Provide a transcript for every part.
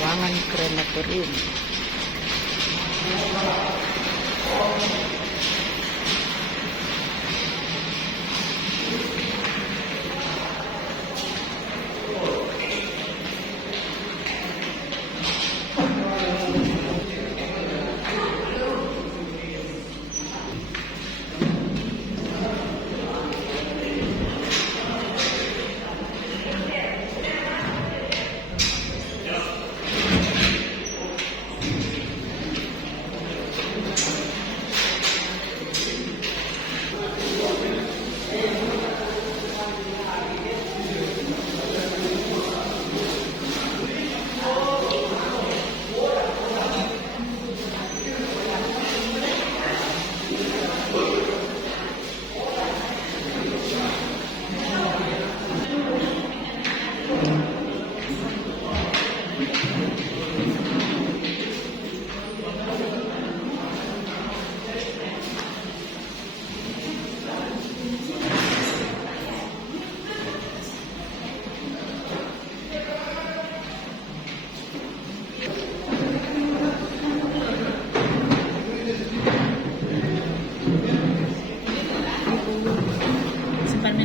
Ruangan krematorium.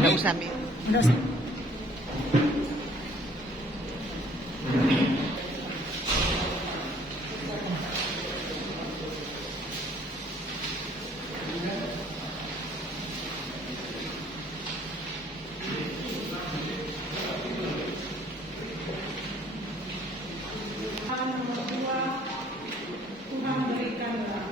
Enggak usah, Mi. Enggak usah. Tuhan berikanlah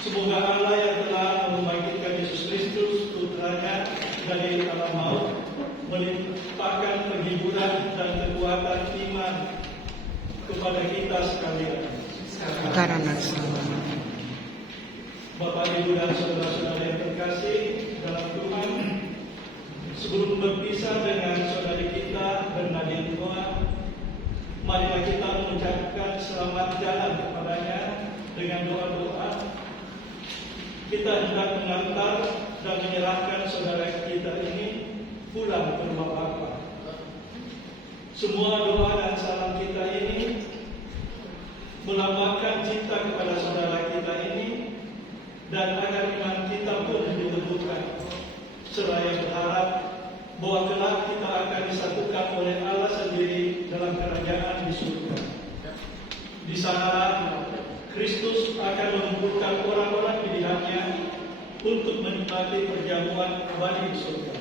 Semoga Allah yang telah membangkitkan Yesus Kristus, putranya dari alam maut, melimpahkan penghiburan dan kekuatan iman kepada kita sekalian. Karena Bapak, Ibu, dan saudara-saudara yang terkasih dalam Tuhan, sebelum berpisah dengan saudari kita Bernadine Noah, marilah kita mengucapkan selamat jalan kepadanya dengan doa-doa. Kita hendak mengantar dan menyerahkan saudara kita ini pulang ke rumah Bapa. Semua doa dan salam kita ini melambangkan cinta kepada saudara kita ini, dan agar iman kita pun diteguhkan, seraya berharap bahwa kelak kita akan disatukan oleh Allah sendiri dalam kerajaan di surga. Di sana Kristus akan mengumpulkan orang-orang pilihannya untuk menikmati perjamuan abadi di surga.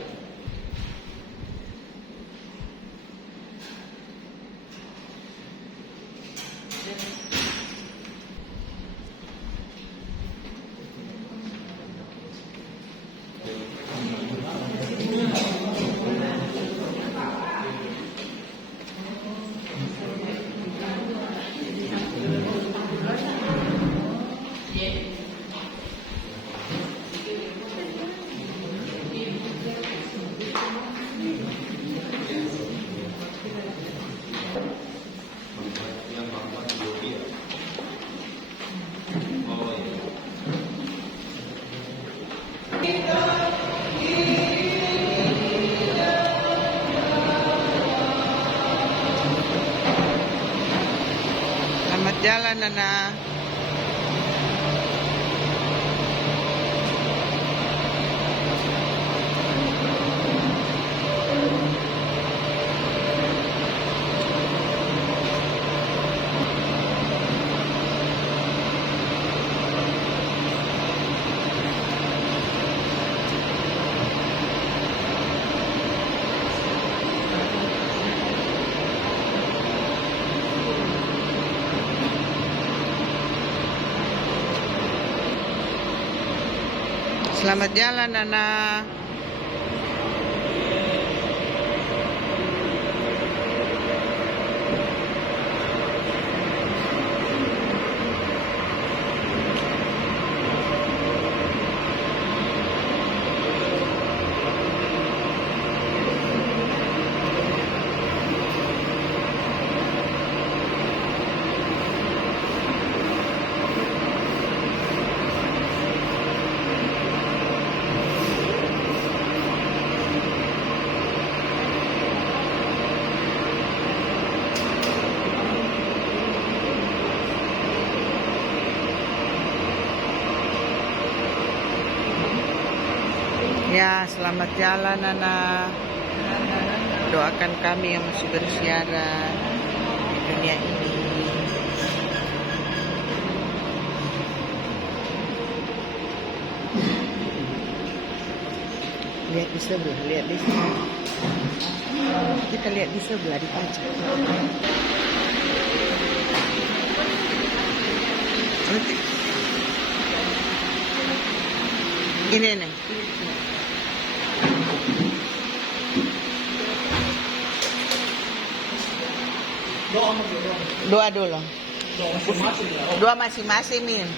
Selamat jalan, Nana. Selamat jalan, Nana. Ya, selamat jalan, Nana. Doakan kami yang masih bersiaran di dunia ini. Lihat di sebelah, lihat di sebelah. Kita lihat di sebelah, di kaca. Ini nih. Doa dulu. Doa masing-masing, Min.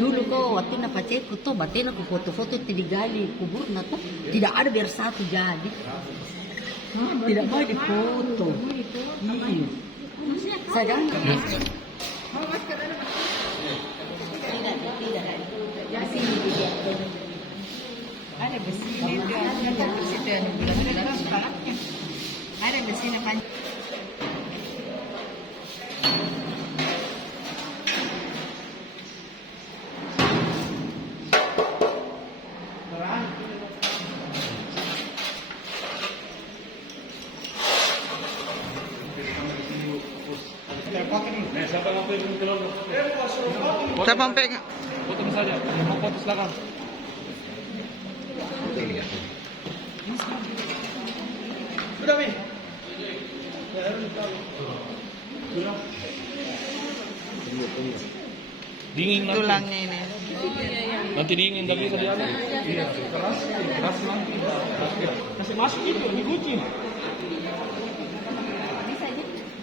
Dulu kok waktu na pacarku tuh batin aku foto-foto digali kubur na tuh tidak ada biar satu jadi. Tidak mau difoto. Iya. Saya tidak. yang bulan-bulan ada di sini kan. Siapa sampai Foto saja. Mau foto silakan. Sudah, Mi. Dingin nanti. tulangnya ini? Nanti dingin tapi bisa diambil. Iya, keras nanti. Kasih masuk itu dikunci.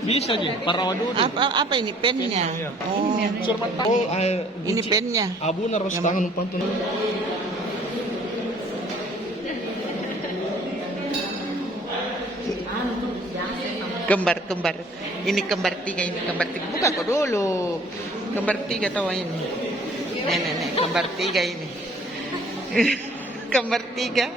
Bisa aja, parawadudi. Apa ini pennya? Iya. Oh, Surmat ini pennya. Abu naruh tangan pantun. Kembar. Ini kembar tiga. Buka kok dulu. Kembar tiga tahu ini. Nenek, kembar tiga ini. Kembar tiga.